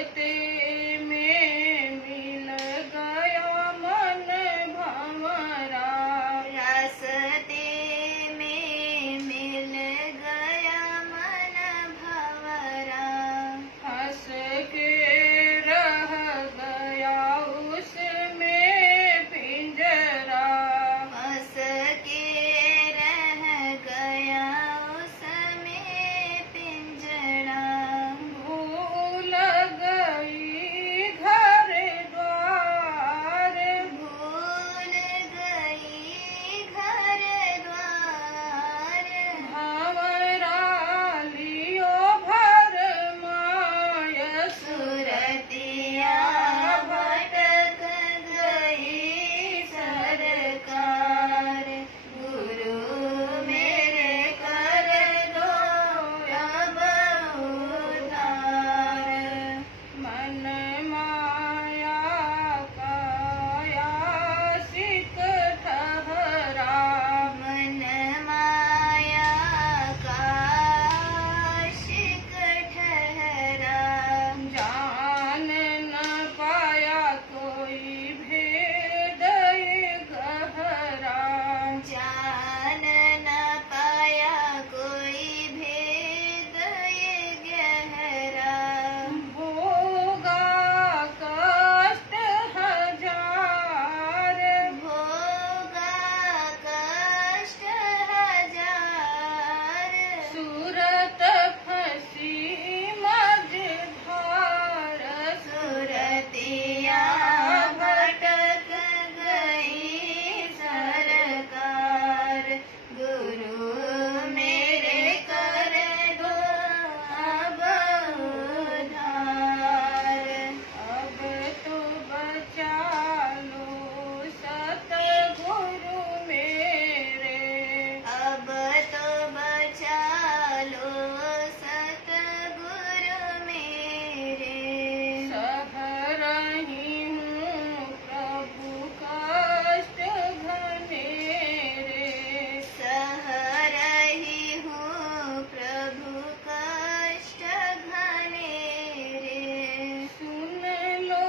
में मिल गया मन भंवरा। रास्ते में मिल गया मन भंवरा। हंस के रह गया उसमें पिंजरा। हंस के रह गया उसमें पिंजरा। भूल गई घर द्वार। भूल गई घर द्वार। भंवरा लियो भर माय। सुरतिया भटक गई सरकार। गुरु मेरे कर दो अब उद्धार। मन माया का आशिक ठहरा। मन माया का आशिक ठहरा। जान न पाया कोई भेद ये गहरा। जान न पाया कोई भेद ये गहरा। भोगा कष्ट हजार। भोगा कष्ट हजार। सूरत फंसी मझधार। सुरतिया भटक गई सरकार। गुरु मेरे कर दो अब उद्धार। अब तो बचा लो सतगुरु मेरे। अब तो बचा लो सतगुरु मेरे। सह रही हूँ प्रभु कष्ट घनेरे। सह रही हूँ प्रभु कष्ट घनेरे। सुन लो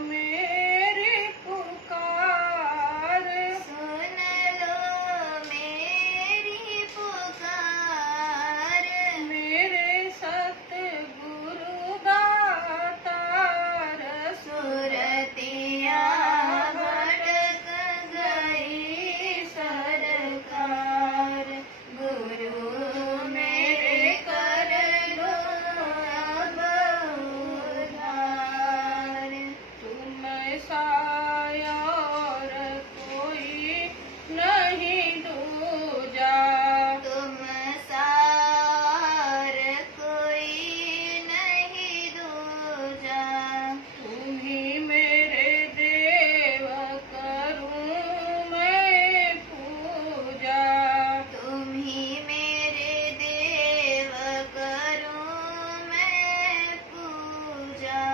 मेरी पुकार। सुन लो मेरी पुकार। मेरे सतगुरु दातार। सुरतिया भटक गई सरकार। गुरु मेरे कर दो अब उद्धार। तुम साया और कोई नहीं दूजा। तुम सार कोई नहीं दूजा। तुम ही मेरे देव करूं मैं पूजा। तुम ही मेरे देव करूं मैं पूजा।